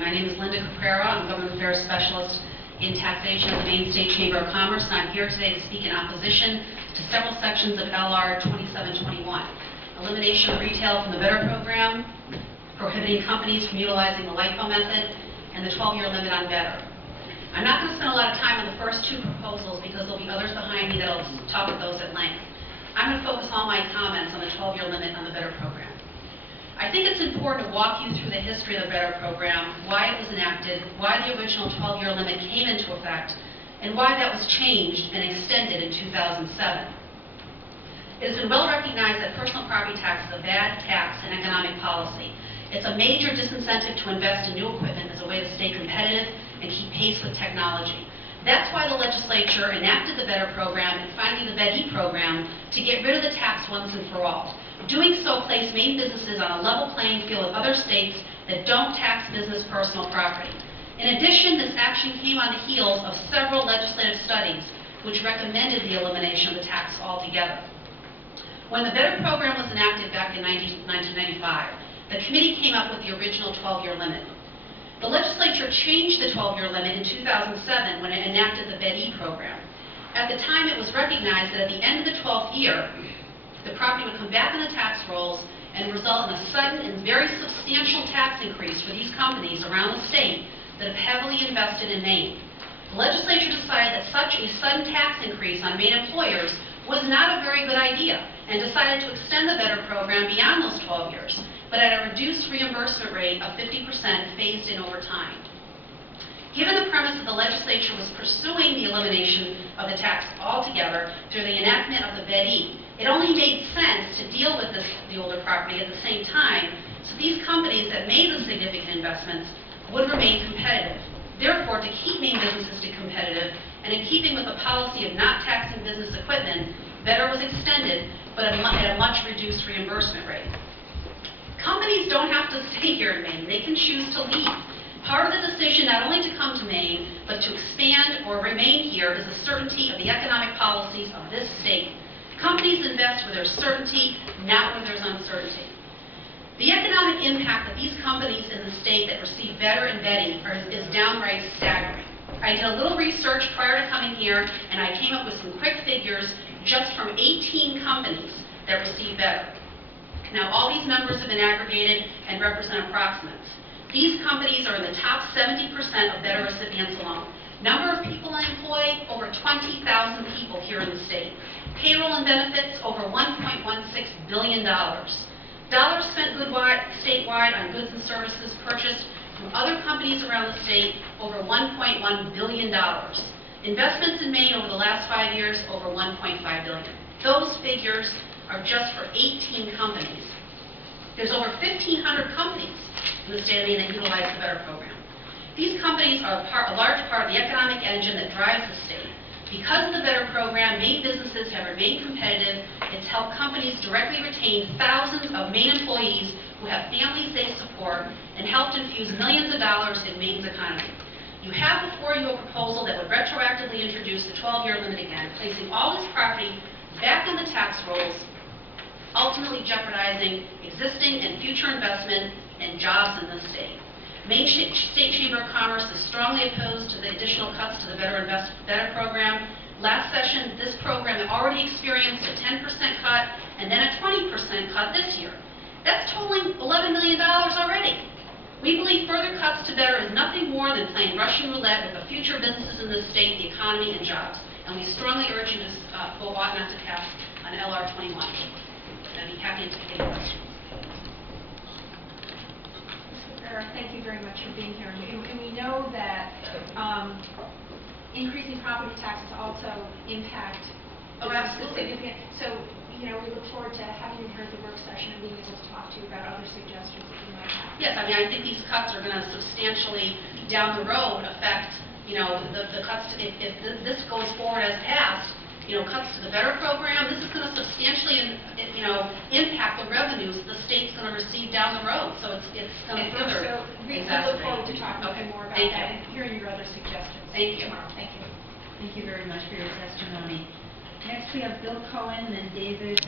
My name is Linda Caprera. I'm Government Affairs Specialist in Taxation of the Maine State Chamber of Commerce, and I'm here today to speak in opposition to several sections of LR 2721. Elimination of retail from the Better program, prohibiting companies from utilizing the LIFO method, and the 12-year limit on Better. I'm not going to spend a lot of time on the first two proposals because there'll be others behind me that will talk about those at length. I'm going to focus all my comments on the 12-year limit on the Better program. I think it's important to walk you through the history of the Better program, why it was enacted, why the original 12-year limit came into effect, and why that was changed and extended in 2007. It has been well recognized that personal property tax is a bad tax and economic policy. It's a major disincentive to invest in new equipment as a way to stay competitive and keep pace with technology. That's why the legislature enacted the Better program and finally the BED program to get rid of the tax once and for all. Doing so placed Maine businesses on a level playing field with other states that don't tax business personal property. In addition, this action came on the heels of several legislative studies which recommended the elimination of the tax altogether. When the Better program was enacted back in 1995, the committee came up with the original 12-year limit. The legislature changed the 12-year limit in 2007 when it enacted the BED program. At the time, it was recognized that at the end of the 12th year, the property would come back in the tax rolls and result in a sudden and very substantial tax increase for these companies around the state that have heavily invested in Maine. The legislature decided that such a sudden tax increase on Maine employers was not a very good idea and decided to extend the Better program beyond those 12 years, but at a reduced reimbursement rate of 50% phased in over time. Given the premise that the legislature was pursuing the elimination of the tax altogether through the enactment of the BED, it only made sense to deal with the older property at the same time, so these companies that made the significant investments would remain competitive. Therefore, to keep Maine businesses competitive, and in keeping with the policy of not taxing business equipment, Better was extended, but at a much reduced reimbursement rate. Companies don't have to stay here in Maine. They can choose to leave. Part of the decision not only to come to Maine, but to expand or remain here is the certainty of the economic policies of this state. Companies invest where there's certainty, not where there's uncertainty. The economic impact of these companies in the state that receive Better and BED is downright staggering. I did a little research prior to coming here, and I came up with some quick figures just from 18 companies that receive Better. Now, all these numbers have been aggregated and represent approximates. These companies are in the top 70% of Better recipients alone. Number of people employed, over 20,000 people here in the state. Payroll and benefits, over $1.16 billion. Dollars spent statewide on goods and services purchased from other companies around the state, over $1.1 billion. Investments in Maine over the last 5 years, over $1.5 billion. Those figures are just for 18 companies. There's over 1,500 companies in the state of Maine that utilize the Better program. These companies are a large part of the economic engine that drives the state. Because of the Better program, Maine businesses have remained competitive. It's helped companies directly retain thousands of Maine employees who have families they support and helped infuse millions of dollars in Maine's economy. You have before you a proposal that would retroactively introduce the 12-year limit again, placing all this property back on the tax rolls, ultimately jeopardizing existing and future investment and jobs in the state. Maine State Chamber of Commerce is strongly opposed to the additional cuts to the Better program. Last session, this program already experienced a 10% cut and then a 20% cut this year. That's totaling $11 million already. We believe further cuts to Better is nothing more than playing Russian roulette with the future businesses in the state, the economy, and jobs. And we strongly urge you to vote not to pass on LR 21. I'd be happy to take any questions. Thank you very much for being here. And we know that increasing property taxes also impact significant. So, we look forward to having you here at the work session and being able to talk to you about other suggestions that you might have. Yes, I think these cuts are going to substantially down the road affect, the cuts. If this goes forward as passed, cuts to the Better program, this is going to substantially, impact the revenues the state's going to receive down the road. So it's going to further So we look forward to talking to you more about that and hearing your other suggestions. Thank you. Tomorrow. Thank you. Thank you very much for your testimony. Next, we have Bill Cohen and David